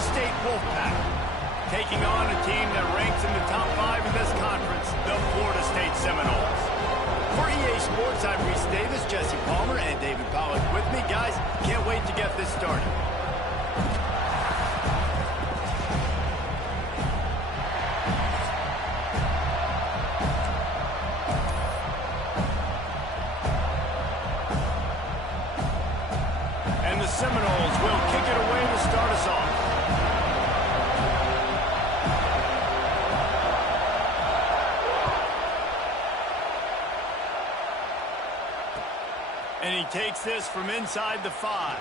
State Wolfpack, taking on a team that ranks in the top 5 in this conference, the Florida State Seminoles. For EA Sports, I'm Reese Davis, Jesse Palmer, and David Pollack with me. Guys, can't wait to get this started. And the Seminoles will kick it away to start us off. And he takes this from inside the 5.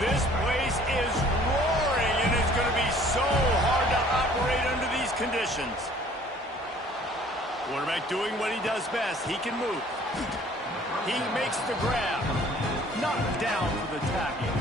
This place is roaring, and it's going to be so hard to operate under these conditions. Quarterback doing what he does best. He can move. He makes the grab. Knocked down for the tackle.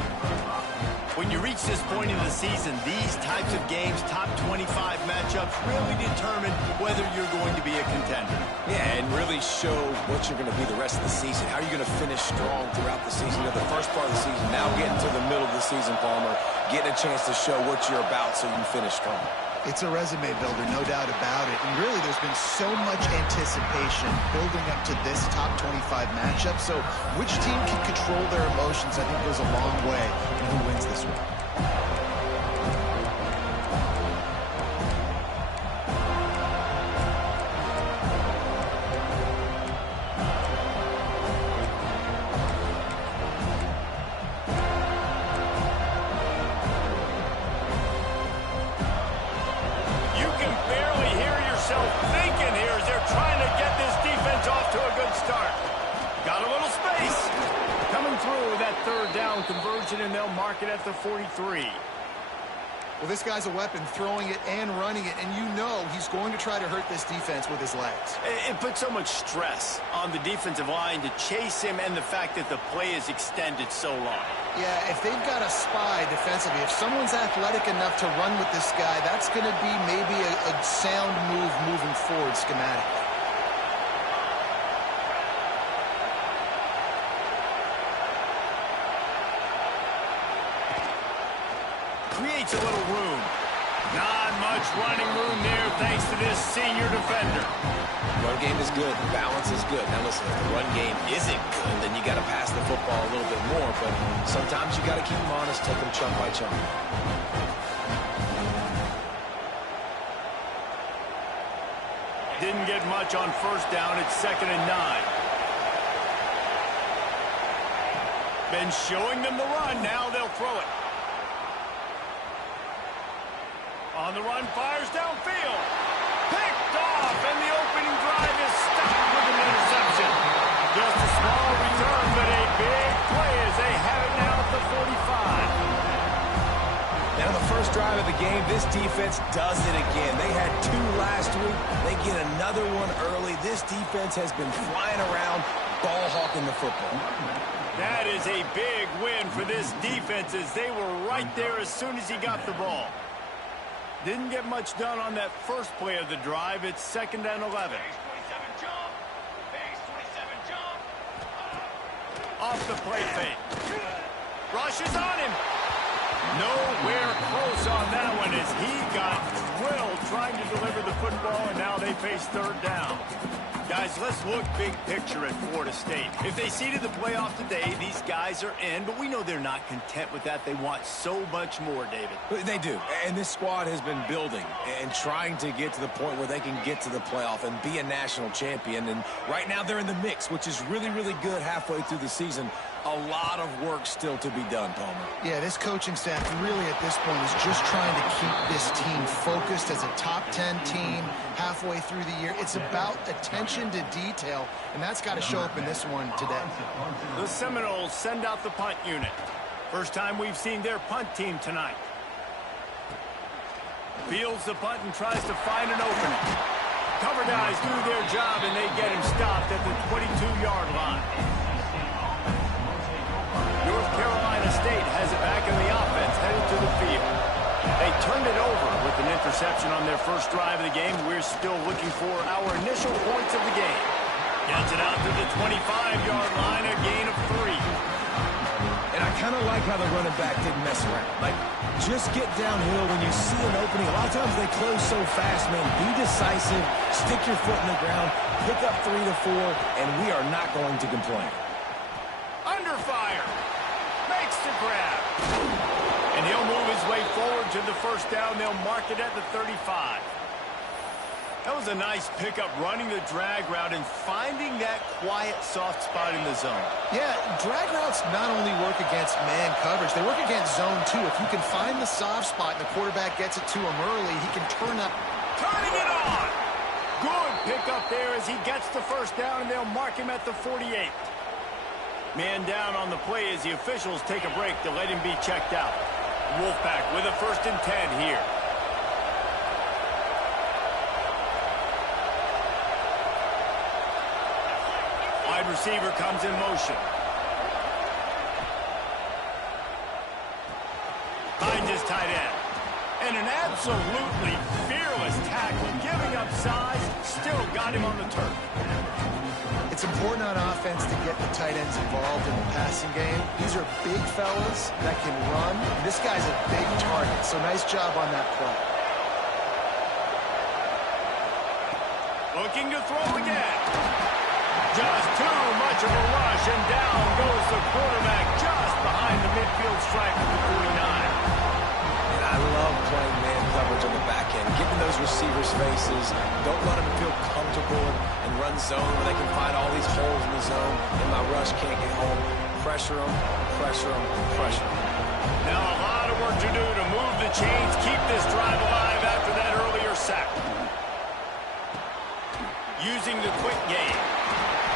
When you reach this point in the season, these types of games, top 25 matchups, really determine whether you're going to be a contender. Yeah, and really show what you're going to be the rest of the season. How are you going to finish strong throughout the season? You know, the first part of the season, now getting to the middle of the season, Palmer, getting a chance to show what you're about so you can finish strong. It's a resume builder, no doubt about it. And really, there's been so much anticipation building up to this top 25 matchup. So which team can control their emotions, I think, goes a long way in who wins this one. Thinking here as they're trying to get this defense off to a good start. Got a little space. Coming through with that third down conversion, and they'll mark it at the 43. Well, this guy's a weapon, throwing it and running it, and you know he's going to try to hurt this defense with his legs. It puts so much stress on the defensive line to chase him, and the fact that the play is extended so long. Yeah, if they've got a spy defensively, if someone's athletic enough to run with this guy, that's going to be maybe a sound move moving forward schematically. Creates a little room. Not much running room there thanks to this senior defender. Run game is good. Balance is good. Now listen, if the run game isn't good, then you got to pass the football a little bit more. But sometimes you got to keep them honest, take them chunk by chunk. Didn't get much on first down. It's 2nd and 9. Been showing them the run. Now they'll throw it. On the run, fires downfield. Picked off, and the opening drive is stopped with an interception. Just a small return, but a big play as they have it now at the 45. Now the first drive of the game, this defense does it again. They had 2 last week. They get another one early. This defense has been flying around, ball hawking the football. That is a big win for this defense as they were right there as soon as he got the ball. Didn't get much done on that first play of the drive. It's 2nd and 11. Off the play fake. Rushes on him. Nowhere close on that one as he got drilled trying to deliver the football, and now they face 3rd down. Guys, let's look big picture at Florida State. If they seeded the playoff today, these guys are in, but we know they're not content with that. They want so much more, David. They do, and this squad has been building. And trying to get to the point where they can get to the playoff and be a national champion. And right now they're in the mix, which is really, really good halfway through the season. A lot of work still to be done, Palmer. Yeah, this coaching staff really at this point is just trying to keep this team focused as a top 10 team halfway through the year. It's about attention to detail, and that's got to show up in this one today. The Seminoles send out the punt unit. First time we've seen their punt team tonight. Fields the punt and tries to find an opening. Cover guys do their job, and they get him stopped at the 22-yard line. North Carolina State has it back in the offense, headed to the field. They turned it over with an interception on their first drive of the game. We're still looking for our initial points of the game. Gets it out to the 25-yard line, a gain of 3. And I kind of like how the running back didn't mess around. Like, just get downhill when you see an opening. A lot of times they close so fast, man. Be decisive, stick your foot in the ground, pick up 3 to 4, and we are not going to complain. Under fire. Makes the grab. And he'll move his way forward to the first down. They'll mark it at the 35. That was a nice pickup, running the drag route and finding that quiet, soft spot in the zone. Yeah, drag routes not only work against man coverage, they work against zone too. If you can find the soft spot and the quarterback gets it to him early, he can turn up. Turning it on! Good pickup there as he gets the first down, and they'll mark him at the 48. Man down on the play as the officials take a break to let him be checked out. Wolfpack with a 1st and 10 here. Wide receiver comes in motion. Finds his tight end. And an absolutely fearless tackle, giving up size, still got him on the turf. It's important on offense to get the tight ends involved in the passing game. These are big fellas that can run. This guy's a big target, so nice job on that play. Looking to throw again. Just too much of a rush, and down goes the quarterback just behind the midfield stripe of the 49. And I love playing man coverage on the back end, getting those receivers' faces. Don't let them feel comfortable and run zone where they can find all these holes in the zone, and my rush can't get home. Pressure them, pressure them, pressure them. Now a lot of work to do to move the chains, keep this drive alive after that earlier sack. Using the quick game.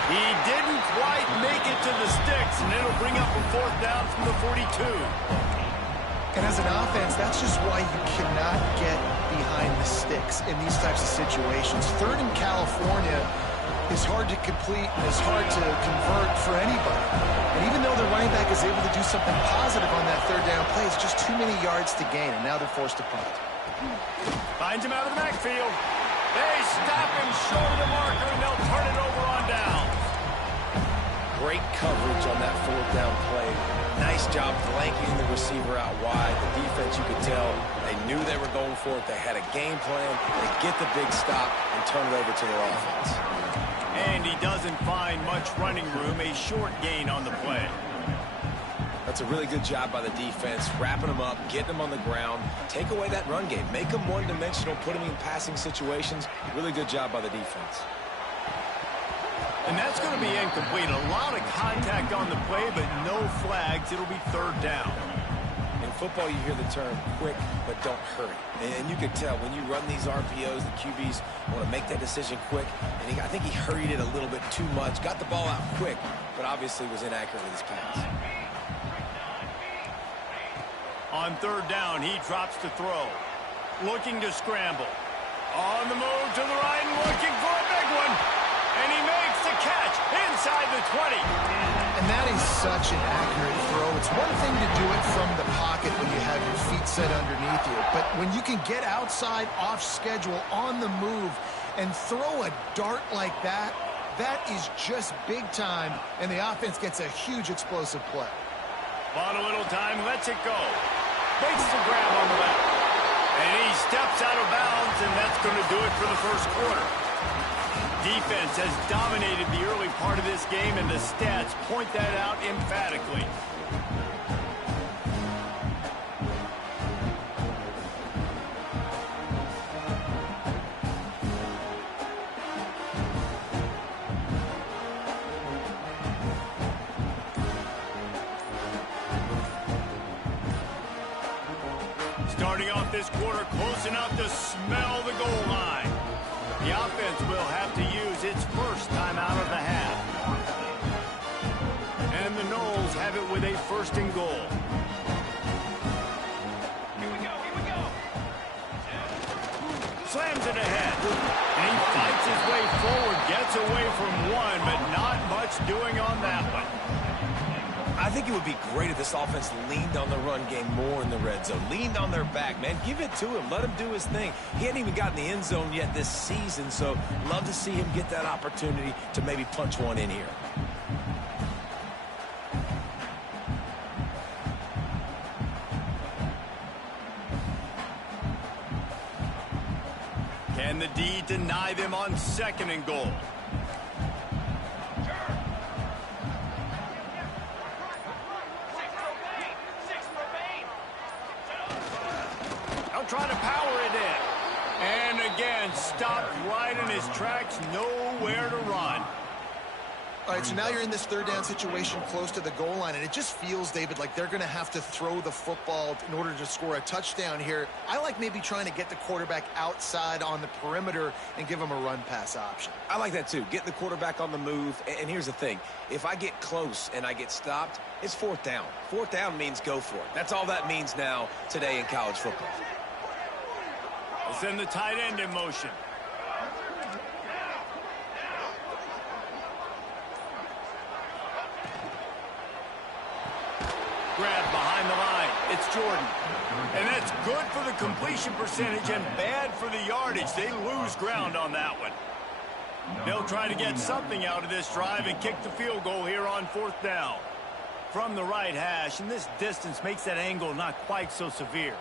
He didn't quite make it to the sticks, and it'll bring up a 4th down from the 42. And as an offense, that's just why you cannot get behind the sticks in these types of situations. 3rd in California is hard to complete and is hard to convert for anybody. And even though the running back is able to do something positive on that 3rd down play, it's just too many yards to gain, and now they're forced to punt. Finds him out of the backfield. They stop him short of the marker, and they'll turn it over on down. Great coverage on that 4th down play. Nice job blanketing the receiver out wide. The defense, you could tell, they knew they were going for it. They had a game plan. They get the big stop and turn it over to their offense. And he doesn't find much running room. A short gain on the play. That's a really good job by the defense, wrapping them up, getting them on the ground, take away that run game, make them one-dimensional, put them in passing situations. Really good job by the defense. And that's going to be incomplete. A lot of contact on the play, but no flags. It'll be 3rd down. In football, you hear the term quick, but don't hurry. And you could tell when you run these RPOs, the QBs want to make that decision quick. And I think he hurried it a little bit too much, got the ball out quick, but obviously was inaccurate with his pass. On 3rd down, he drops to throw. Looking to scramble. On the move to the right and looking for a big one. And he makes the catch inside the 20. And that is such an accurate throw. It's one thing to do it from the pocket when you have your feet set underneath you. But when you can get outside, off schedule, on the move, and throw a dart like that, that is just big time. And the offense gets a huge explosive play. Bought a little time, lets it go. Makes the grab on the left. And he steps out of bounds, and that's going to do it for the first quarter. Defense has dominated the early part of this game, and the stats point that out emphatically. Starting off this quarter close enough to smell the goal line. The offense will have to use its first timeout of the half. And the Noles have it with a 1st and goal. Here we go. Slams it ahead. And he fights his way forward, gets away from one, but not much doing on that one. I think it would be great if this offense leaned on the run game more in the red zone. Leaned on their back, man. Give it to him. Let him do his thing. He hadn't even gotten the end zone yet this season, so love to see him get that opportunity to maybe punch one in here. Can the D deny them on 2nd and goal? Trying to power it in. And again, stopped right in his tracks, nowhere to run. All right, so now you're in this 3rd down situation close to the goal line, and it just feels, David, like they're going to have to throw the football in order to score a touchdown here. I like maybe trying to get the quarterback outside on the perimeter and give him a run-pass option. I like that, too. Get the quarterback on the move. And here's the thing. If I get close and I get stopped, it's 4th down. 4th down means go for it. That's all that means now today in college football. We'll send the tight end in motion. Grab behind the line. It's Jordan. And that's good for the completion percentage and bad for the yardage. They lose ground on that one. They'll try to get something out of this drive and kick the field goal here on 4th down. From the right hash, and this distance makes that angle not quite so severe.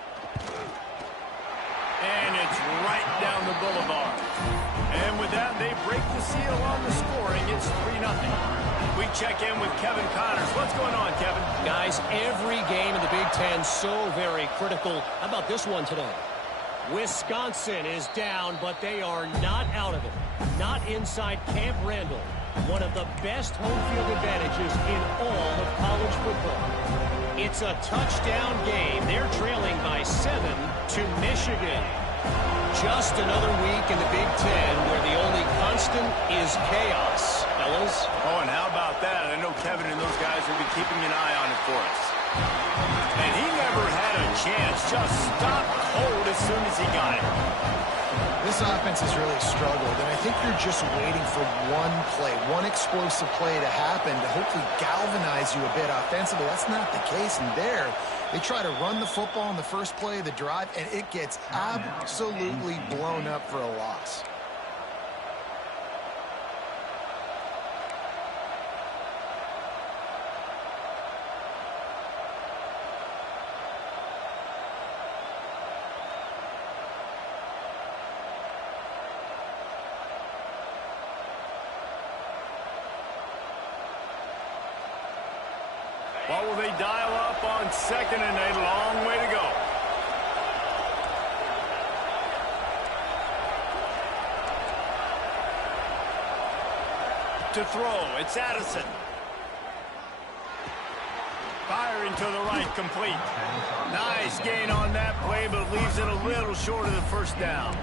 And it's right down the boulevard. And with that, they break the seal on the scoring. It's 3-0. We check in with Kevin Connors. What's going on, Kevin? Guys, every game in the Big Ten so very critical. How about this one today? Wisconsin is down, but they are not out of it. Not inside Camp Randall. One of the best home field advantages in all of college football. It's a touchdown game. They're trailing by 7 to Michigan. Just another week in the Big Ten where the only constant is chaos. Fellas? Oh, and how about that? I know Kevin and those guys will be keeping an eye on it for us. And he never had a chance. Just stopped cold as soon as he got it. This offense has really struggled, and I think you're just waiting for one play, one explosive play to happen to hopefully galvanize you a bit offensively. That's not the case, and there they try to run the football in the first play of the drive, and it gets absolutely blown up for a loss. What will they dial up on 2nd and a long way to go? To throw, it's Addison. Firing to the right, complete. Nice gain on that play, but leaves it a little short of the 1st down.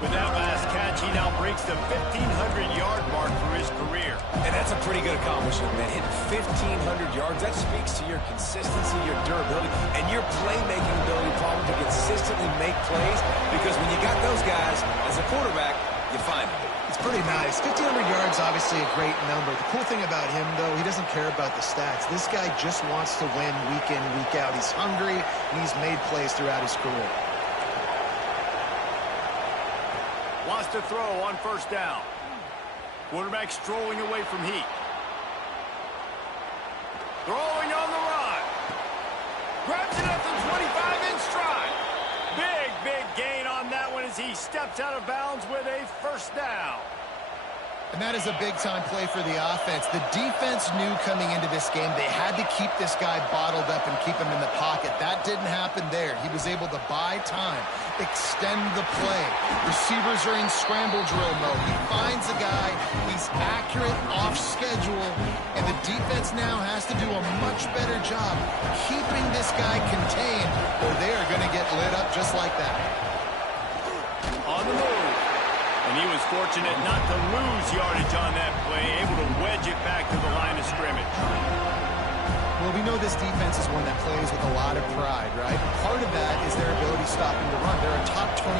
With that last catch, he now breaks the 1,500-yard mark for his career. And that's a pretty good accomplishment, man. Hitting 1,500 yards, that speaks to your consistency, your durability, and your playmaking ability, probably to consistently make plays, because when you got those guys as a quarterback, you find them. It's pretty nice. 1,500 yards, obviously a great number. The cool thing about him, though, he doesn't care about the stats. This guy just wants to win week in, week out. He's hungry, and he's made plays throughout his career. Wants to throw on 1st down. Quarterback strolling away from heat. Throwing on the run. Grabs it at the 25 in stride. Big gain on that one as he steps out of bounds with a 1st down. And that is a big-time play for the offense. The defense knew coming into this game they had to keep this guy bottled up and keep him in the pocket. That didn't happen there. He was able to buy time, extend the play. Receivers are in scramble drill mode. He finds a guy. He's accurate, off schedule, and the defense now has to do a much better job keeping this guy contained, or they are going to get lit up just like that. On the move. And he was fortunate not to lose yardage on that play, able to wedge it back to the line of scrimmage. Well, we know this defense is one that plays with a lot of pride, right? Part of that is their ability stopping the run. They're a top 25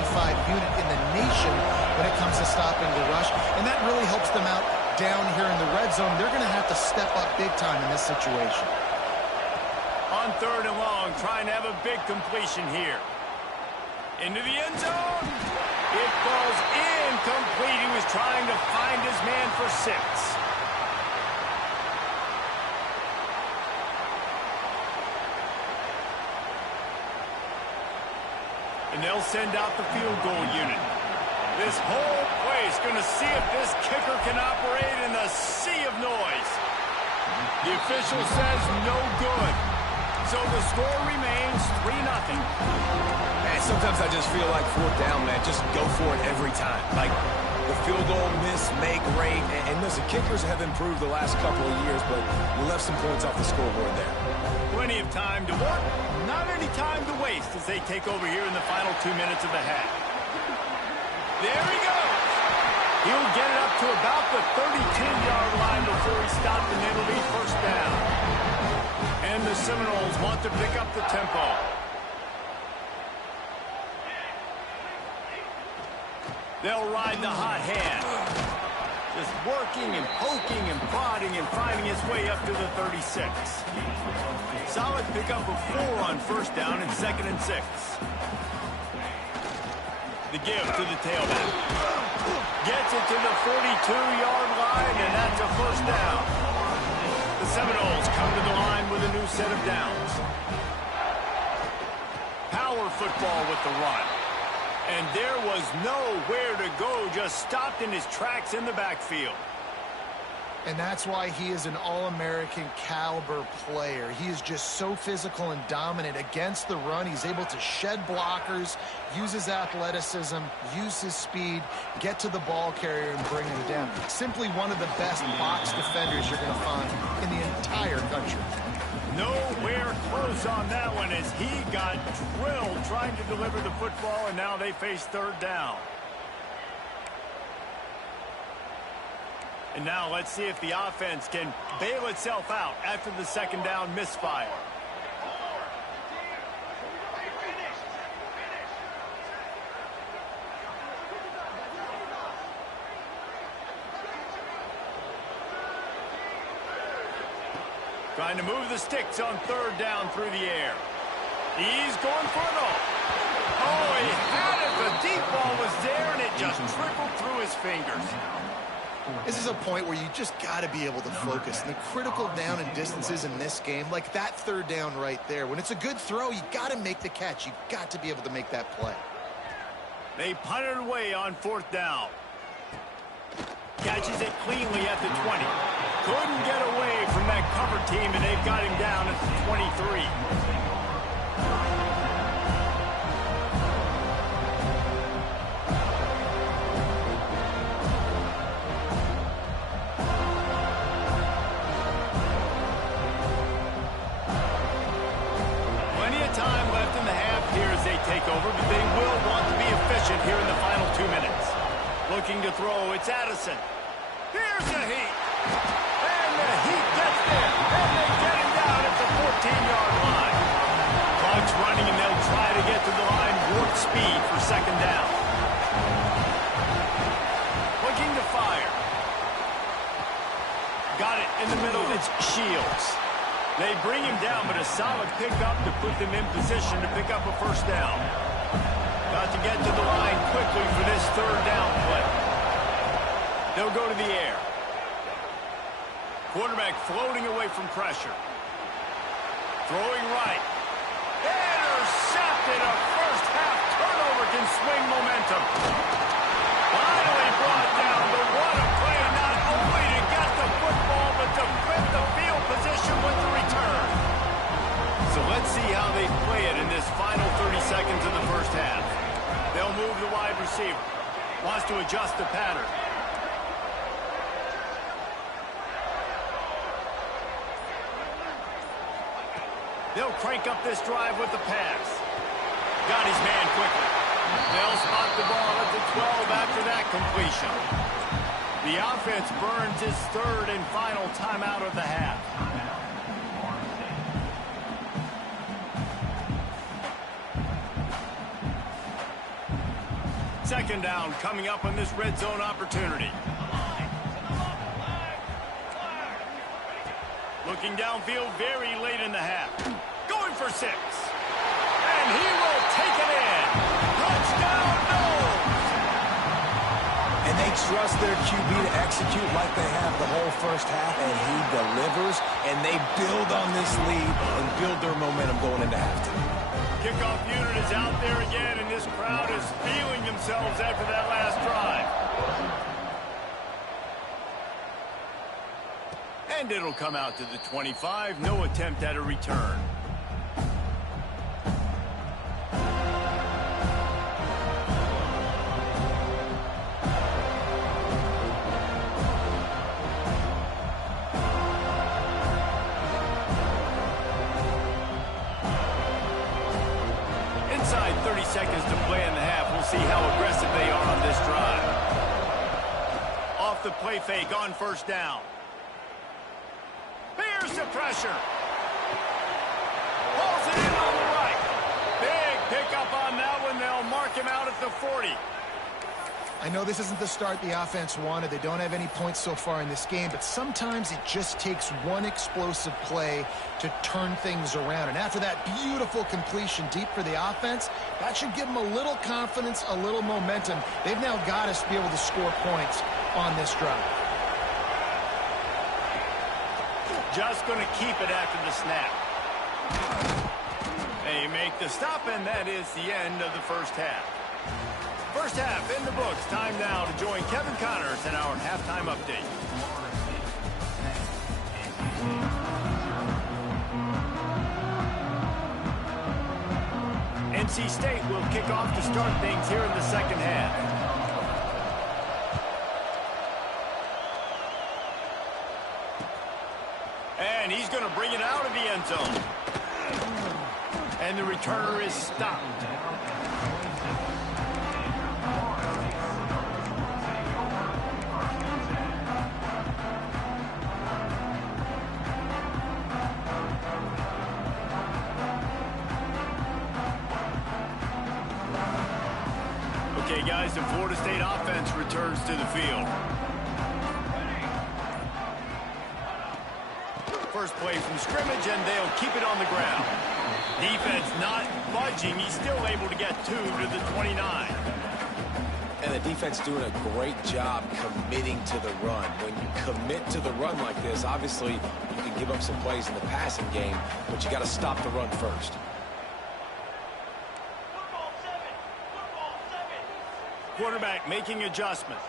unit in the nation when it comes to stopping the rush, and that really helps them out down here in the red zone. They're going to have to step up big time in this situation. On 3rd and long, trying to have a big completion here. Into the end zone. It falls incomplete. He was trying to find his man for 6. And they'll send out the field goal unit. This whole place going to see if this kicker can operate in the sea of noise. The official says no good. So the score remains 3-0. Man, sometimes I just feel like 4th down, man. Just go for it every time. Like the field goal miss, make rate. And listen, kickers have improved the last couple of years, but we left some points off the scoreboard there. Plenty of time to work, not any time to waste as they take over here in the final 2 minutes of the half. There he goes. He'll get it up to about the 32-yard line before he stopped, and it'll be 1st down. And the Seminoles want to pick up the tempo. They'll ride the hot hand. Just working and poking and prodding and finding his way up to the 36. Solid pickup of 4 on 1st down and 2nd and 6. The give to the tailback. Gets it to the 42-yard line, and that's a 1st down. The Seminoles come to the line with a new set of downs. Power football with the run. And there was nowhere to go, just stopped in his tracks in the backfield. And that's why he is an All-American caliber player. He is just so physical and dominant against the run. He's able to shed blockers, use his athleticism, use his speed, get to the ball carrier and bring him down. Simply one of the best box defenders you're going to find in the entire country. Nowhere close on that one as he got drilled trying to deliver the football, and now they face 3rd down. And now let's see if the offense can bail itself out after the 2nd down misfire. Trying to move the sticks on 3rd down through the air. He's going for it all. Oh, he had it. The deep ball was there, and it just trickled through his fingers. This is a point where you just got to be able to focus. The critical down and distances in this game, like that 3rd down right there. When it's a good throw, you got to make the catch. You got to be able to make that play. They punted away on 4th down. Catches it cleanly at the 20. Couldn't get away from that cover team, and they've got him down at the 23. Plenty of time left in the half here as they take over, but they will want to be efficient here in the final 2 minutes. Looking to throw, it's Addison. Here's the heat. And the heat gets there. And they get him down at the 14-yard line. Clock's running, and they'll try to get to the line warp speed for 2nd down. Looking to fire. Got it in the middle. It's Shields. They bring him down, but a solid pickup to put them in position to pick up a 1st down. Got to get to the line quickly for this 3rd down play. They'll go to the air. Quarterback floating away from pressure. Throwing right. Intercepted. A 1st half turnover can swing momentum. Finally brought down, but what a play, not receiver. Wants to adjust the pattern. They'll crank up this drive with the pass. Got his man quickly. They'll spot the ball at the 12 after that completion. The offense burns his third and final timeout of the half. Second down coming up on this red zone opportunity. Looking downfield very late in the half. Going for 6. And he will take it in. Touchdown, Knowles! And they trust their QB to execute like they have the whole first half, and he delivers, and they build on this lead and build their momentum going into halftime. Kickoff unit is out there again, and this crowd is feeling themselves after that last drive. And it'll come out to the 25. No attempt at a return. Inside 30 seconds to play in the half. We'll see how aggressive they are on this drive. Off the play fake on first down. Here's the pressure. Pulls it in on the right. Big pickup on that one. They'll mark him out at the 40. I know this isn't the start the offense wanted. They don't have any points so far in this game, but sometimes it just takes one explosive play to turn things around. And after that beautiful completion deep for the offense, that should give them a little confidence, a little momentum. They've now got to be able to score points on this drive. Just going to keep it after the snap. They make the stop, and that is the end of the first half. First half in the books. Time now to join Kevin Connors in our halftime update. NC State will kick off to start things here in the second half. And he's going to bring it out of the end zone. And the returner is stopped. Okay, guys, the Florida State offense returns to the field. First play from scrimmage, and they'll keep it on the ground. Defense not budging. He's still able to get 2 to the 29. And the defense doing a great job committing to the run. When you commit to the run like this, obviously you can give up some plays in the passing game, but you got to stop the run first. Quarterback making adjustments.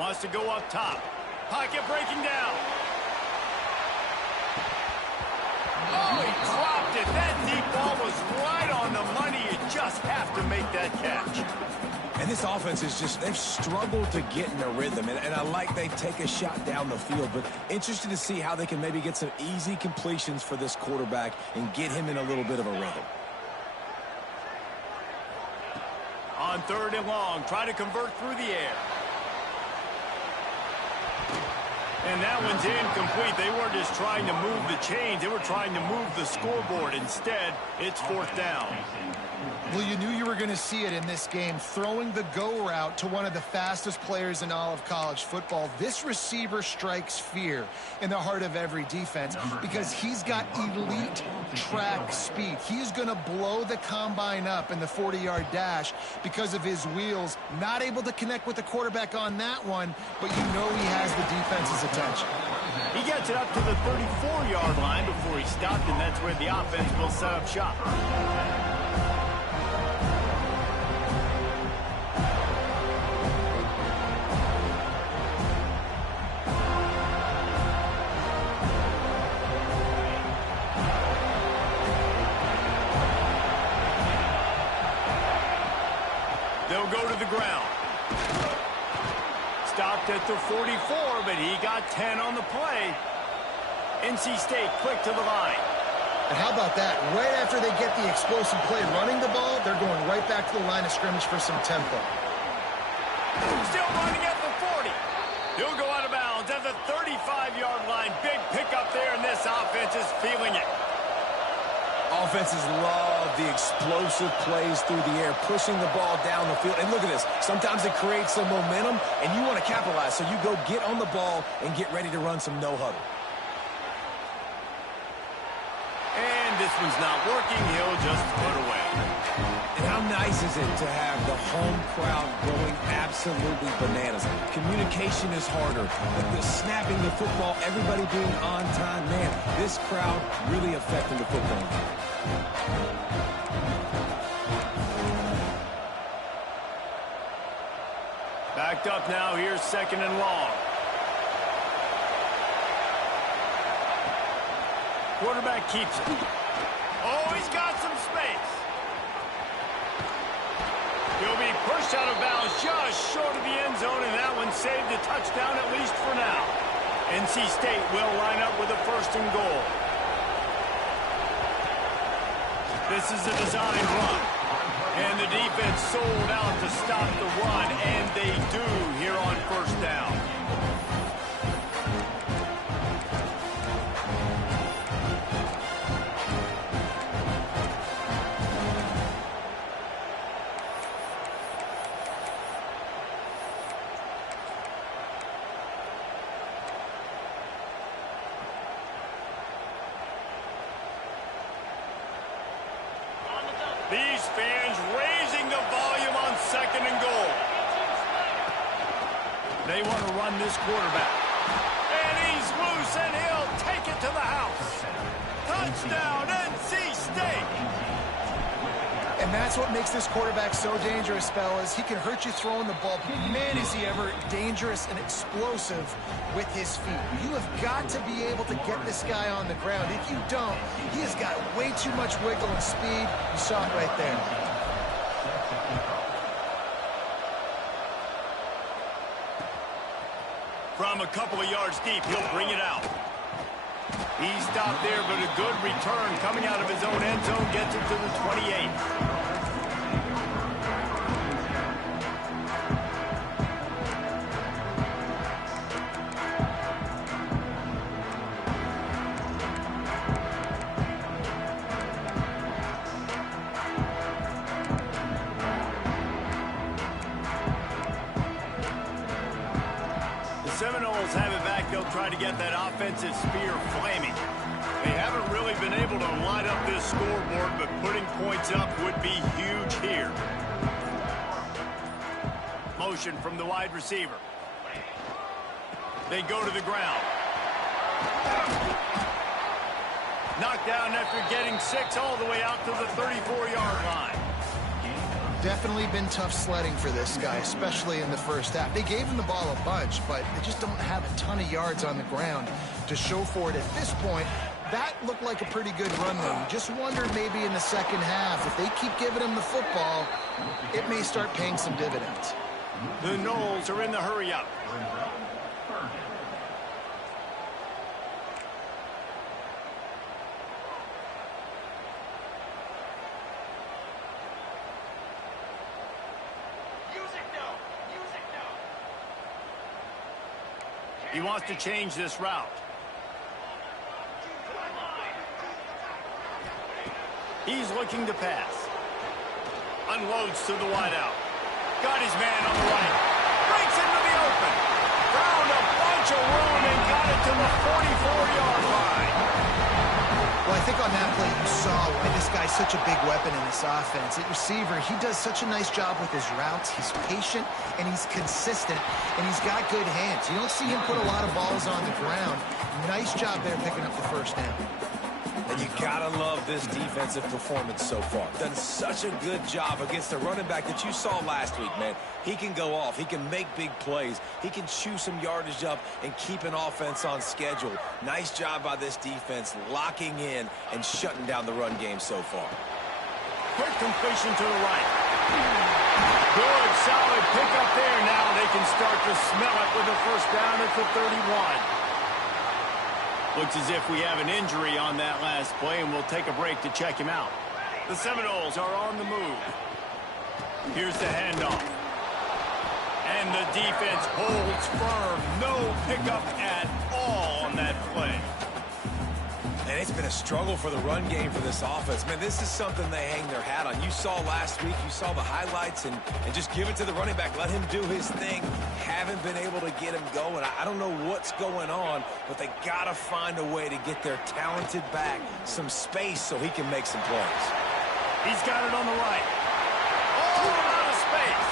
Wants to go up top. Pocket breaking down. Oh, he dropped it. That deep ball was right on the money. You just have to make that catch. And this offense is just, they've struggled to get in a rhythm. And I like they take a shot down the field, but interested to see how they can maybe get some easy completions for this quarterback and get him in a little bit of a rhythm. On 3rd and long, try to convert through the air. And that one's incomplete. They weren't just trying to move the chains. They were trying to move the scoreboard. Instead, it's 4th down. Well, you knew you were going to see it in this game, throwing the go route to one of the fastest players in all of college football. This receiver strikes fear in the heart of every defense because he's got elite track speed. He's going to blow the combine up in the 40-yard dash because of his wheels. Not able to connect with the quarterback on that one, but you know he has the defense's attention. He gets it up to the 34-yard line before he stopped, and that's where the offense will set up shop. He'll go to the ground. Stopped at the 44, but he got 10 on the play. NC State quick to the line. And how about that? Right after they get the explosive play running the ball, they're going right back to the line of scrimmage for some tempo. Still running at the 40. He'll go out of bounds at the 35-yard line. Big pickup there, and this offense is feeling it. Offenses love the explosive plays through the air, pushing the ball down the field. And look at this. Sometimes it creates some momentum, and you want to capitalize. So you go get on the ball and get ready to run some no-huddle. And this one's not working. He'll just put away. And how nice is it to have the home crowd going absolutely bananas? Communication is harder, but the snapping the football, everybody being on time, man, this crowd really affecting the football game. Backed up now. Here's 2nd and long. Quarterback keeps it. Oh, he's got some space. He'll be pushed out of bounds just short of the end zone, and that one saved a touchdown at least for now. NC State will line up with a 1st and goal. This is a design run. And the defense sold out to stop the run, and they do here on 1st down. These fans raising the volume on 2nd and goal. They want to run this quarterback. And he's loose, and he'll take it to the house. Touchdown, NC State. And that's what makes this quarterback so dangerous, fellas. He can hurt you throwing the ball. Man, is he ever dangerous and explosive with his feet. You have got to be able to get this guy on the ground. If you don't, he has got way too much wiggle and speed. You saw it right there. From a couple of yards deep, he'll bring it out. He stopped there, but a good return coming out of his own end zone gets it to the 28. Seminoles have it back. They'll try to get that offensive spear flaming. They haven't really been able to light up this scoreboard, but putting points up would be huge here. Motion from the wide receiver. They go to the ground. Knocked down after getting 6 all the way out to the 34-yard line. Definitely been tough sledding for this guy, especially in the first half. They gave him the ball a bunch, but they just don't have a ton of yards on the ground to show for it at this point. That looked like a pretty good run, though. You just wonder maybe in the second half, if they keep giving him the football, it may start paying some dividends. The Noles are in the hurry-up. He wants to change this route. He's looking to pass. Unloads to the wideout. Got his man on the right. Breaks into the open. Found a bunch of room and got it to the 44-yard line. Well, I think on that play you saw why this guy's such a big weapon in this offense. At receiver, he does such a nice job with his routes. He's patient, and he's consistent, and he's got good hands. You don't see him put a lot of balls on the ground. Nice job there picking up the 1st down. And you gotta love this defensive performance so far. Done such a good job against the running back that you saw last week, man. He can go off. He can make big plays. He can chew some yardage up and keep an offense on schedule. Nice job by this defense locking in and shutting down the run game so far. Quick completion to the right. Good, solid pickup there. Now they can start to smell it with a first down at the 31. Looks as if we have an injury on that last play, and we'll take a break to check him out. The Seminoles are on the move. Here's the handoff. And the defense holds firm. No pickup at all on that play. And it's been a struggle for the run game for this offense. Man, this is something they hang their hat on. You saw last week, you saw the highlights, and just give it to the running back. Let him do his thing. Haven't been able to get him going. I don't know what's going on, but they got to find a way to get their talented back some space so he can make some plays. He's got it on the right. Oh, out of space.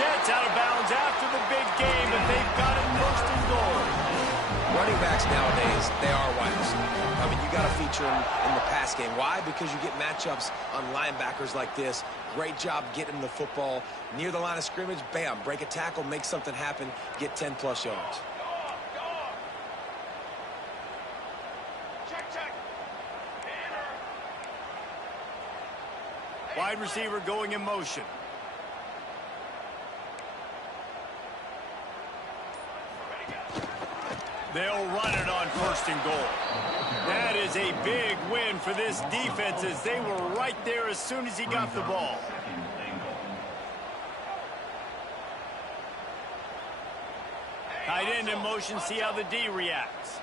Gets out of bounds after the big game, and they've got it first and goal. Running backs nowadays, they are wild. I mean, you got to feature them in the pass game. Why? Because you get matchups on linebackers like this. Great job getting the football near the line of scrimmage. Bam, break a tackle, make something happen, get 10-plus yards. Wide receiver going in motion. They'll run it on first and goal. That is a big win for this defense as they were right there as soon as he got the ball. Tight end in motion, see how the D reacts.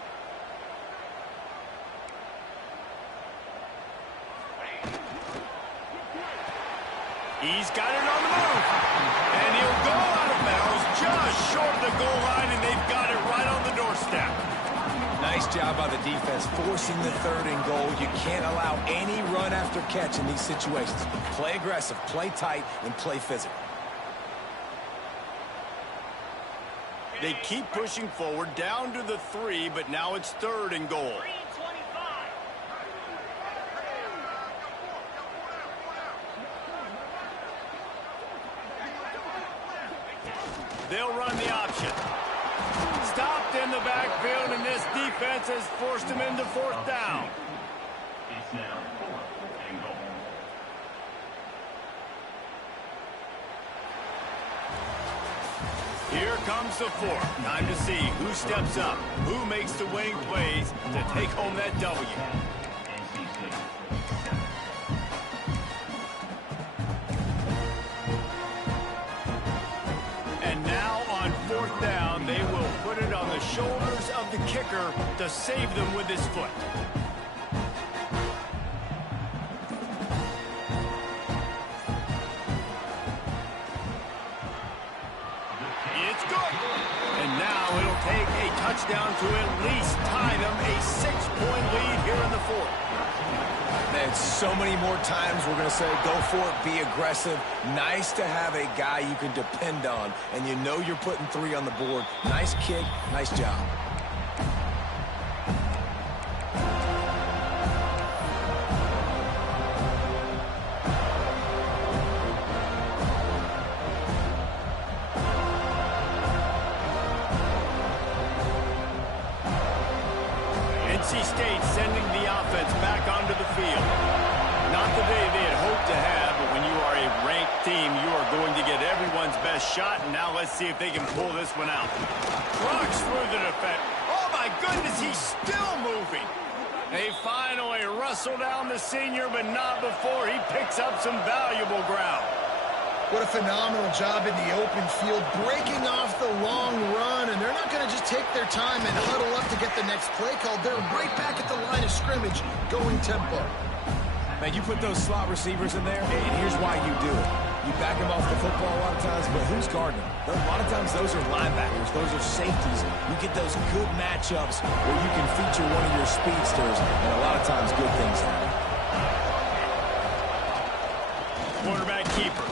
He's got it on the move. And he'll go out of bounds just short of the goal line, and they've got it right on the doorstep. Nice job by the defense forcing the third and goal. You can't allow any run after catch in these situations. Play aggressive, play tight, and play physical. They keep pushing forward down to the 3, but now it's third and goal. They'll run the option. Stopped in the backfield, and this defense has forced him into fourth down. It's now 4th and goal. Here comes the 4th. Time to see who steps up, who makes the winning plays to take home that W. And now on fourth down, they will put it on the shoulders of the kicker to save them with his foot. It's good. And now it'll take a touchdown to at least tie them a 6-point lead here in the 4th. Man, so many more times we're going to say, go for it, be aggressive. Nice to have a guy you can depend on, and you know you're putting 3 on the board. Nice kick, nice job. NC State sending the offense back onto the field. Not the day they had hoped to have, but when you are a ranked team, you are going to get everyone's best shot, and now let's see if they can pull this one out. Trucks through the defense. Oh, my goodness, he's still moving. They finally wrestle down the senior, but not before he picks up some valuable ground. What a phenomenal job in the open field, breaking off the long run, and they're not going to just take their time and huddle up to get the next play called. They're right back at the line of scrimmage, going tempo. Man, you put those slot receivers in there, and here's why you do it. You back them off the football a lot of times, but who's guarding them? A lot of times those are linebackers, those are safeties. You get those good matchups where you can feature one of your speedsters, and a lot of times good things happen. Quarterback keeper.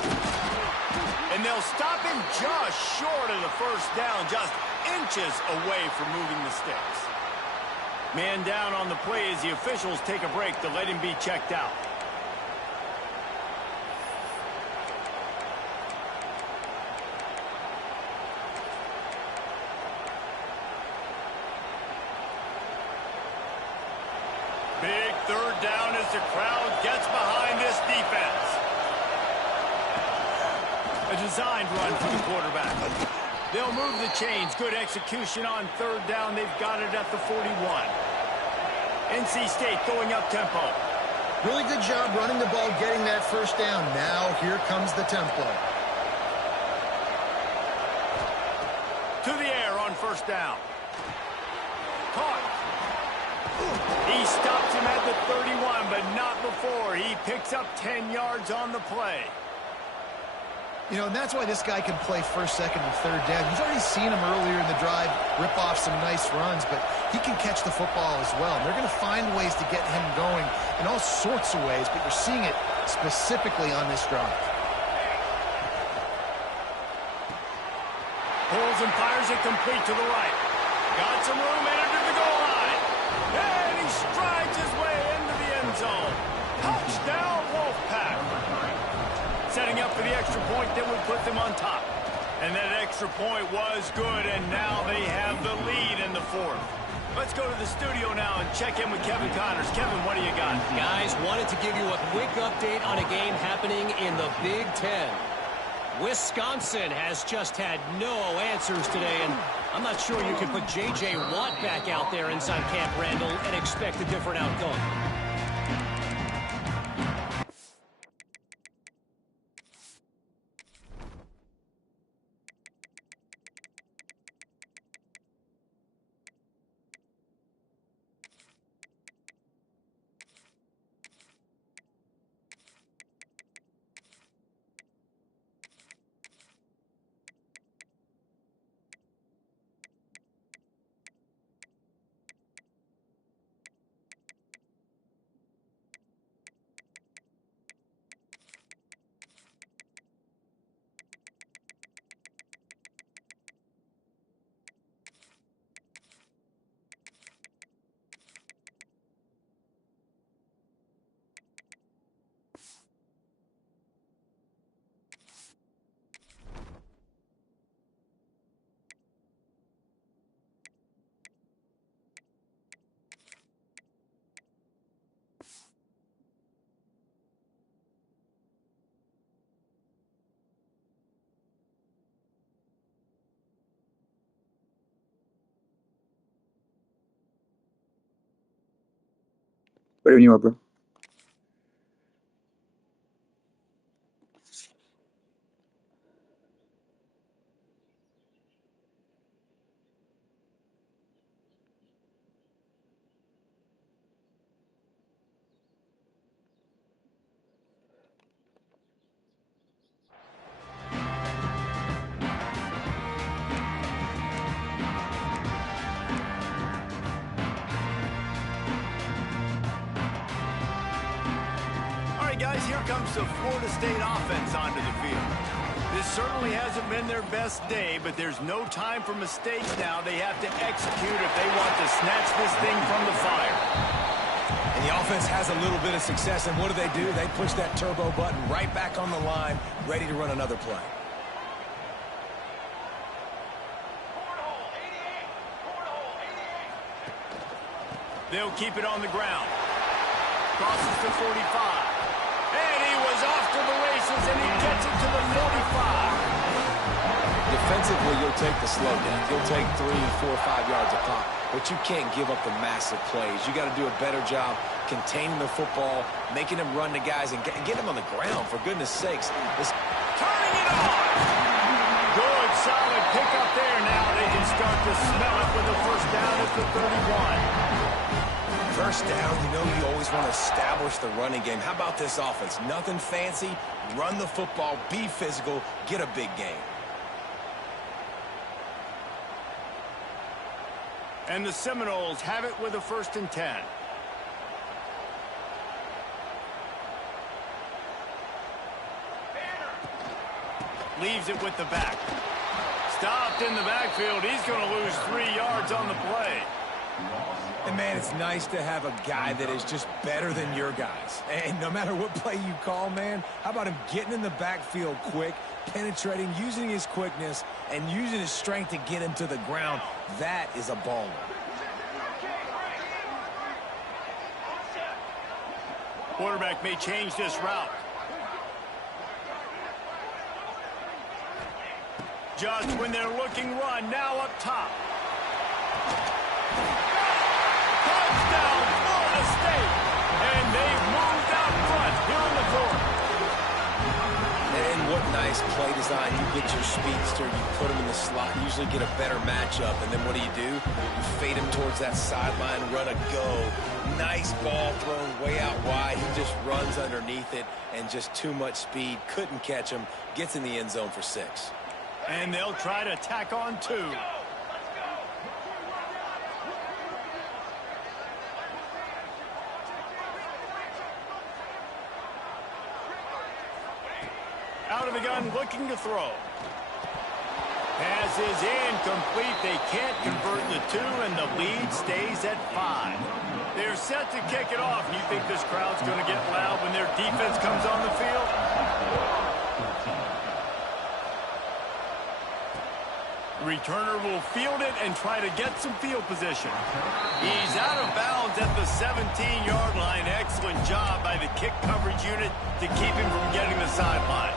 And they'll stop him just short of the first down, just inches away from moving the sticks. Man down on the play as the officials take a break to let him be checked out. Big third down as the crowd gets behind this defense. designed run for the quarterback. They'll move the chains. Good execution on third down. They've got it at the 41. NC State going up tempo. Really good job running the ball, getting that first down. Now here comes the tempo. To the air on first down. Caught. He stops him at the 31, but not before. He picks up 10 yards on the play. You know, and that's why this guy can play first, second, and third down. You've already seen him earlier in the drive rip off some nice runs, but he can catch the football as well. And they're going to find ways to get him going in all sorts of ways, but you're seeing it specifically on this drive. Pulls and fires it complete to the right. Got some room entered to the goal line. And he strides his way into the end zone. Touchdown, Wolfpack. Setting up for the extra point that would put them on top. And that extra point was good, and now they have the lead in the fourth. Let's go to the studio now and check in with Kevin Connors. Kevin, what do you got? Guys, wanted to give you a quick update on a game happening in the Big Ten. Wisconsin has just had no answers today, and I'm not sure you can put J.J. Watt back out there inside Camp Randall and expect a different outcome. Whatever you want, bro. Guys, here comes the Florida State offense onto the field. This certainly hasn't been their best day, but there's no time for mistakes now. They have to execute if they want to snatch this thing from the fire. And the offense has a little bit of success, and what do? They push that turbo button right back on the line, ready to run another play. They'll keep it on the ground. Crosses to 45. And he was off to the races, and he gets it to the 45. Defensively, you'll take the slow down. You'll take 3, 4, 5 yards a pop, but you can't give up the massive plays. You got to do a better job containing the football, making them run to guys, and get them on the ground, for goodness sakes. Turning it on. Good, solid pickup there. Now they can start to smell it with a first down at the 31. First down, you know you always want to establish the running game. How about this offense? Nothing fancy. Run the football, be physical, get a big gain. And the Seminoles have it with a 1st and 10. Leaves it with the back. Stopped in the backfield. He's going to lose 3 yards on the play. And, man, it's nice to have a guy that is just better than your guys. And no matter what play you call, man, how about him getting in the backfield quick, penetrating, using his quickness, and using his strength to get him to the ground? That is a baller. Quarterback may change this route. Just when they're looking run, now up top. Touchdown, Florida State. And they've moved out front here in the fourth. And what nice play design. You get your speedster, you put him in the slot, you usually get a better matchup. And then what do? You fade him towards that sideline, run a go. Nice ball thrown way out wide. He just runs underneath it and just too much speed. Couldn't catch him. Gets in the end zone for 6. And they'll try to tack on 2. Out of the gun, looking to throw. Pass is incomplete. They can't convert the 2, and the lead stays at 5. They're set to kick it off. You think this crowd's going to get loud when their defense comes on the field? Returner will field it and try to get some field position. He's out of bounds at the 17-yard line. Excellent job by the kick coverage unit to keep him from getting the sideline.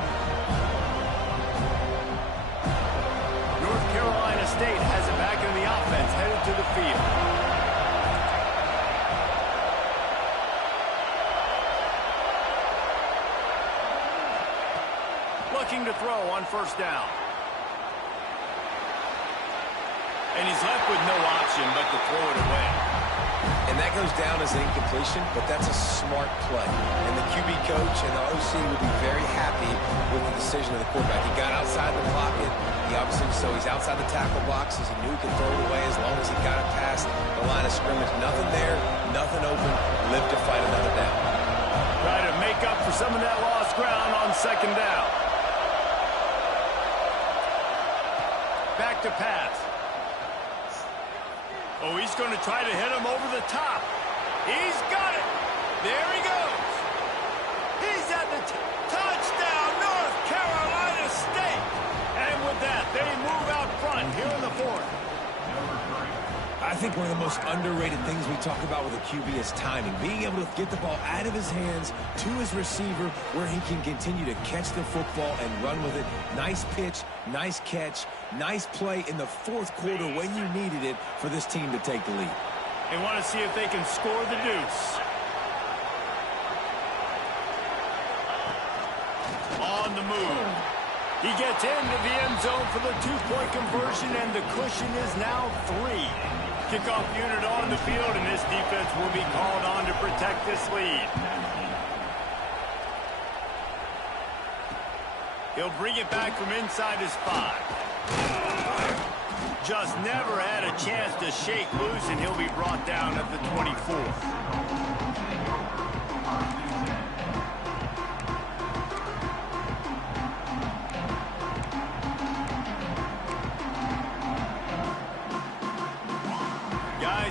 North Carolina State has it back in the offense, headed to the field. Looking to throw on first down. And he's left with no option but to throw it away. And that goes down as an incompletion, but that's a smart play. And the QB coach and the OC will be very happy with the decision of the quarterback. He got outside the pocket. He's outside the tackle boxes. He knew he could throw it away as long as he got it past the line of scrimmage. Nothing there, nothing open. Live to fight another down. Try to make up for some of that lost ground on second down. Back to pass. Oh, he's going to try to hit him over the top. He's got it. There he goes. He's at the touchdown, North Carolina State. And with that, they move out front here in the fourth. I think one of the most underrated things we talk about with a QB is timing. Being able to get the ball out of his hands to his receiver where he can continue to catch the football and run with it. Nice pitch, nice catch, nice play in the fourth quarter when you needed it for this team to take the lead. They want to see if they can score the deuce. On the move. He gets into the end zone for the 2-point conversion, and the cushion is now 3. Kickoff unit on the field, and this defense will be called on to protect this lead. He'll bring it back from inside his 5. Just never had a chance to shake loose, and he'll be brought down at the 24.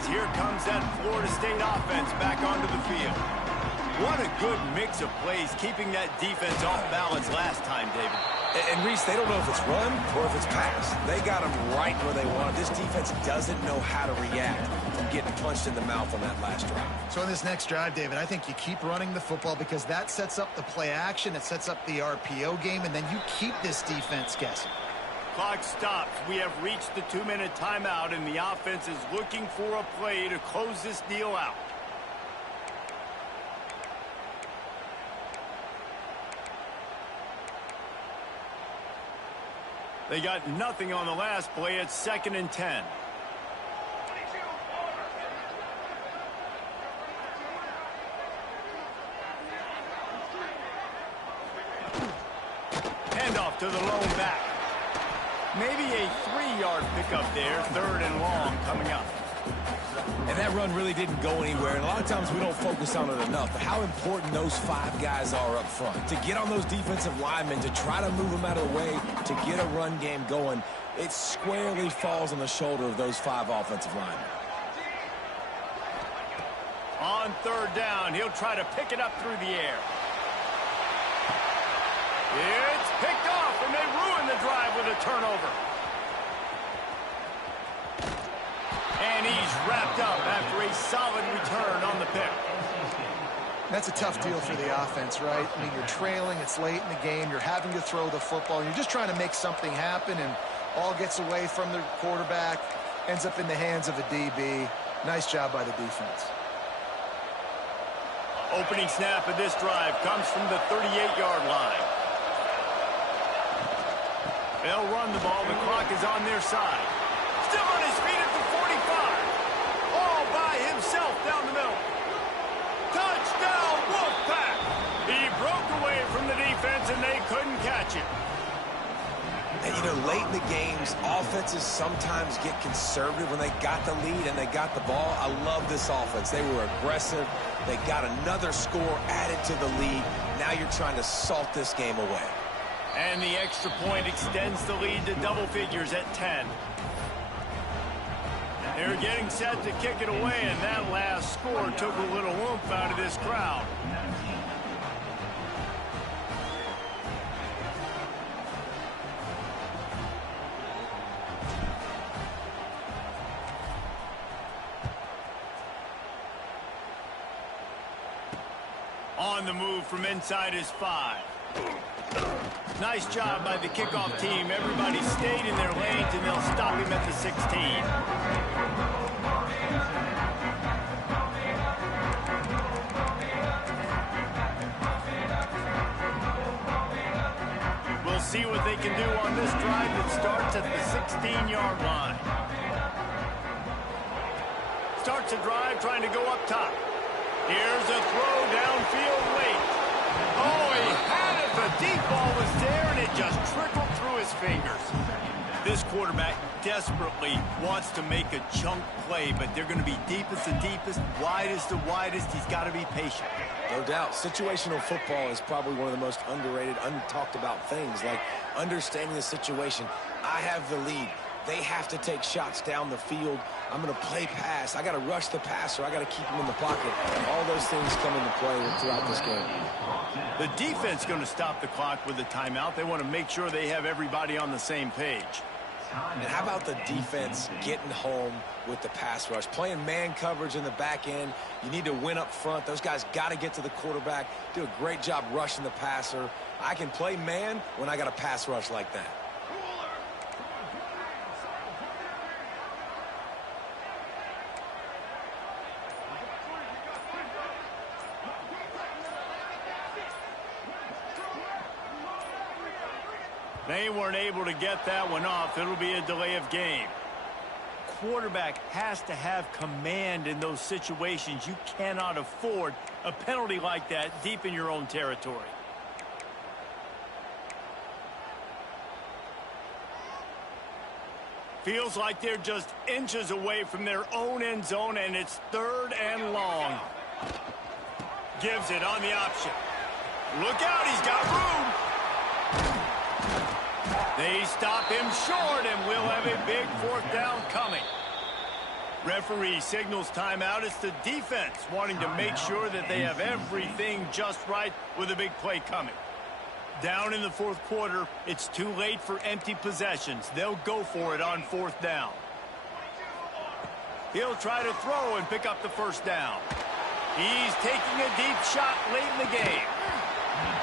Here comes that Florida State offense back onto the field. What a good mix of plays, keeping that defense off balance last time, David. And Reese, they don't know if it's run or if it's pass. They got them right where they want it. This defense doesn't know how to react from getting punched in the mouth on that last drive. So in this next drive, David, I think you keep running the football because that sets up the play action, it sets up the RPO game, and then you keep this defense guessing. Clock stops. We have reached the 2-minute timeout, and the offense is looking for a play to close this deal out. They got nothing on the last play. It's 2nd and 10. Handoff to the lone back. Maybe a 3-yard pickup there. 3rd and long coming up. And that run really didn't go anywhere. And a lot of times we don't focus on it enough. But how important those 5 guys are up front. To get on those defensive linemen, to try to move them out of the way, to get a run game going, it squarely falls on the shoulder of those 5 offensive linemen. On 3rd down, he'll try to pick it up through the air. It's picked off, and they ruin the drive with a turnover. And he's wrapped up after a solid return on the pick. That's a tough deal for the offense, right? I mean, you're trailing, it's late in the game, you're having to throw the football, and you're just trying to make something happen, and Ball gets away from the quarterback, ends up in the hands of a DB. Nice job by the defense. Opening snap of this drive comes from the 38-yard line. They'll run the ball. The clock is on their side. Still on his feet at the 45. All by himself down the middle. Touchdown, Wolfpack! He broke away from the defense, and they couldn't catch it. And, you know, late in the games, offenses sometimes get conservative when they got the lead and they got the ball. I love this offense. They were aggressive. They got another score added to the lead. Now you're trying to salt this game away. And the extra point extends the lead to double figures at 10. They're getting set to kick it away, and that last score took a little oomph out of this crowd. On the move from inside his 5. Nice job by the kickoff team. Everybody stayed in their lanes, and they'll stop him at the 16. We'll see what they can do on this drive that starts at the 16-yard line. Starts a drive trying to go up top. Here's a throw downfield late. Oh, he had it. The deep ball was there, and it just trickled through his fingers. This quarterback desperately wants to make a chunk play, but they're going to be deepest the deepest, widest the widest. He's got to be patient. No doubt. Situational football is probably one of the most underrated, untalked about things, like understanding the situation. I have the lead. They have to take shots down the field. I'm going to play pass. I got to rush the passer. I got to keep him in the pocket. All those things come into play throughout this game. The defense going to stop the clock with a timeout. They want to make sure they have everybody on the same page. And how about the defense getting home with the pass rush? Playing man coverage in the back end. You need to win up front. Those guys got to get to the quarterback. Do a great job rushing the passer. I can play man when I got a pass rush like that. They weren't able to get that one off. It'll be a delay of game. Quarterback has to have command in those situations. You cannot afford a penalty like that deep in your own territory. Feels like they're just inches away from their own end zone, and it's 3rd and long. Gives it on the option. Look out, he's got room. They stop him short, and we'll have a big 4th down coming. Referee signals timeout. It's the defense wanting to make sure that they have everything just right with a big play coming. Down in the 4th quarter, it's too late for empty possessions. They'll go for it on 4th down. He'll try to throw and pick up the 1st down. He's taking a deep shot late in the game.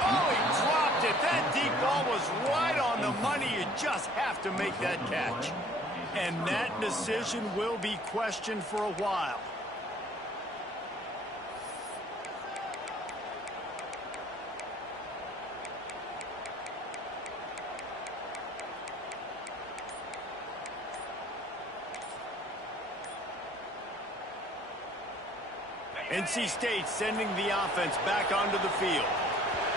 Oh, he dropped it. That deep ball was right on the money. You just have to make that catch. And that decision will be questioned for a while. NC State sending the offense back onto the field.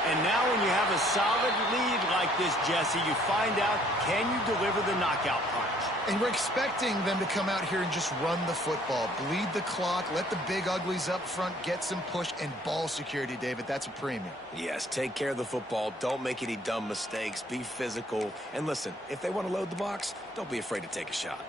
And now when you have a solid lead like this, Jesse, you find out, can you deliver the knockout punch? And we're expecting them to come out here and just run the football, bleed the clock, let the big uglies up front get some push, and ball security, David. That's a premium. Yes, take care of the football. Don't make any dumb mistakes. Be physical. And listen, if they want to load the box, don't be afraid to take a shot.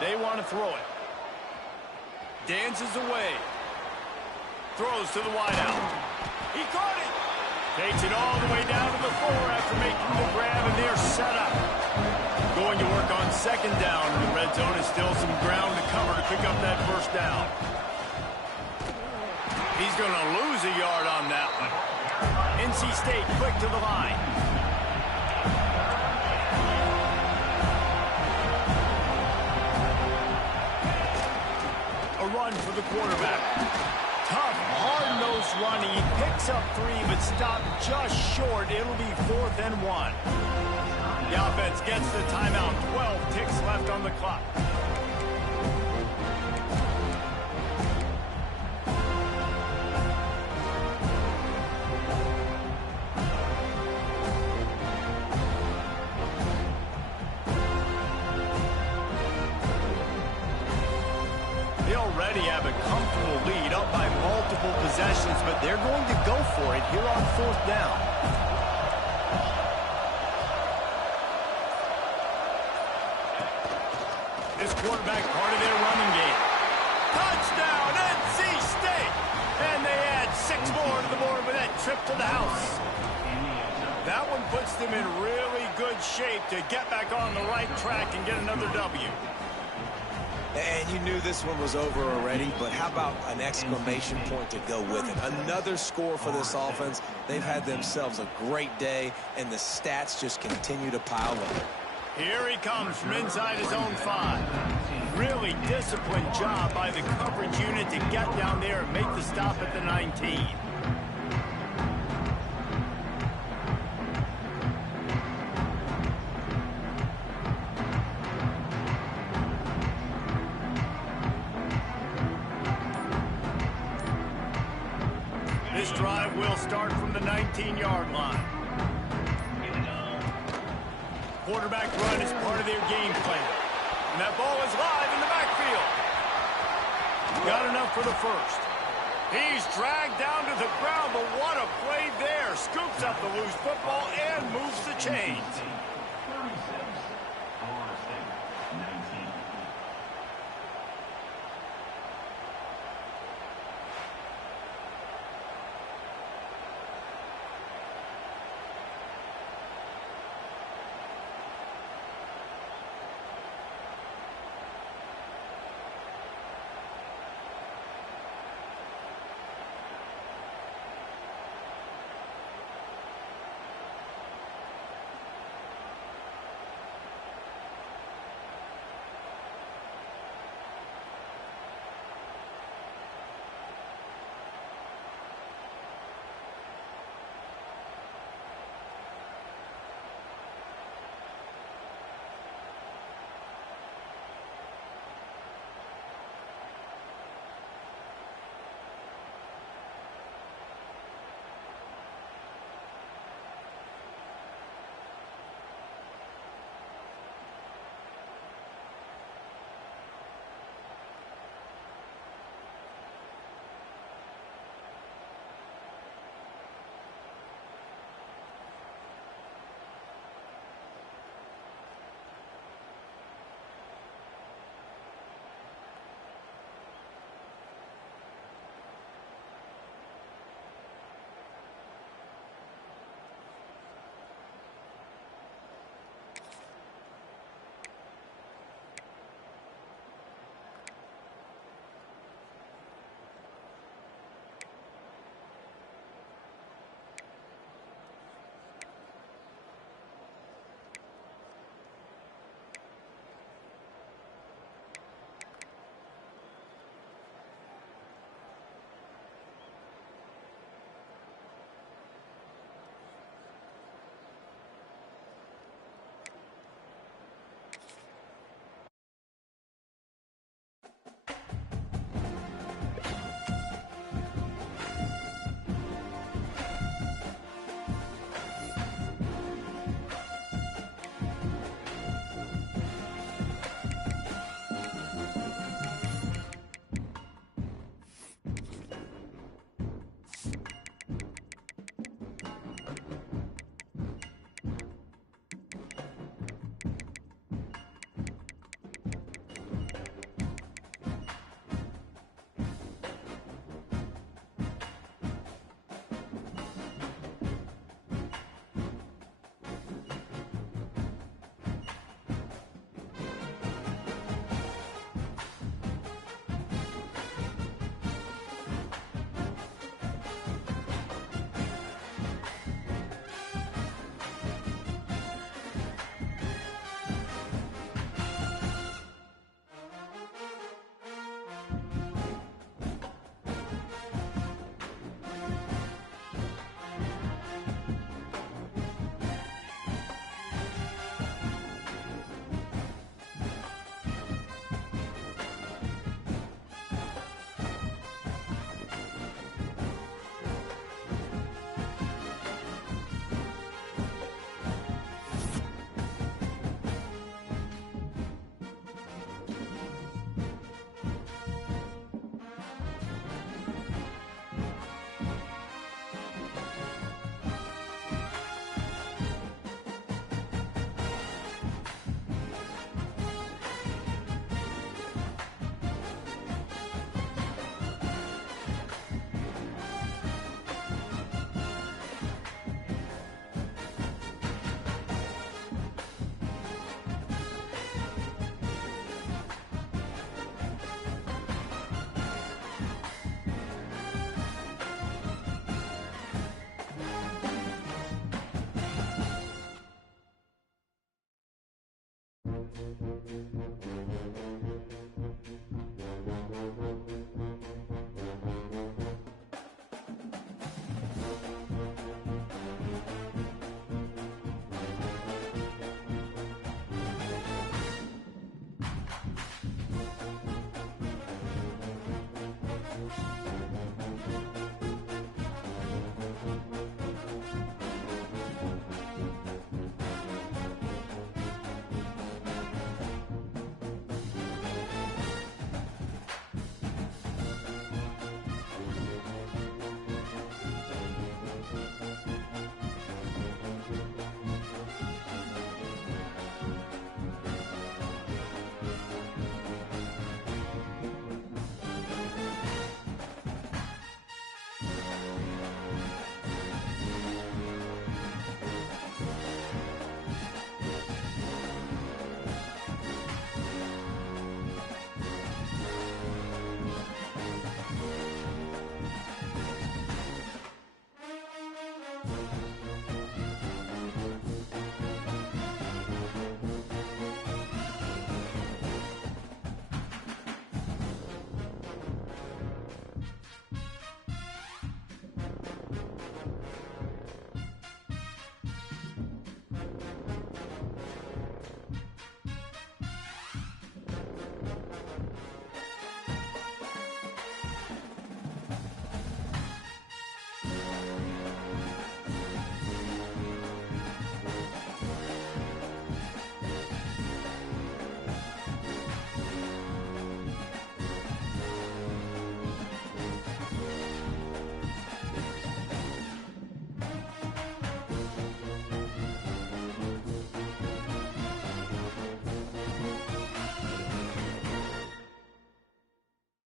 They want to throw it. dances away. Throws to the wideout. He caught it. Takes it all the way down to the 4 after making the grab, and they're set up. Going to work on second down in the red zone. Is still some ground to cover to pick up that first down. He's going to lose a yard on that one. NC State quick to the line. A run for the quarterback. Tough, hard-nosed run. He picks up 3, but stopped just short. It'll be 4th and 1. The offense gets the timeout. 12 ticks left on the clock. They already have a comfortable lead, up by multiple possessions, but they're going to go for it here on 4th down. This quarterback part of their running game. Touchdown, NC State! And they add 6 more to the board with that trip to the house. That one puts them in really good shape to get back on the right track and get another W. And you knew this one was over already, but how about an exclamation point to go with it? Another score for this offense. They've had themselves a great day, and the stats just continue to pile up. Here he comes from inside his own 5. Really disciplined job by the coverage unit to get down there and make the stop at the 19. This drive will start from the 19-yard line. Quarterback run is part of their game plan. And that ball is live in the backfield. Got enough for the first. He's dragged down to the ground, but what a play there. Scoops up the loose football and moves the chains. 36, Florida State, 19.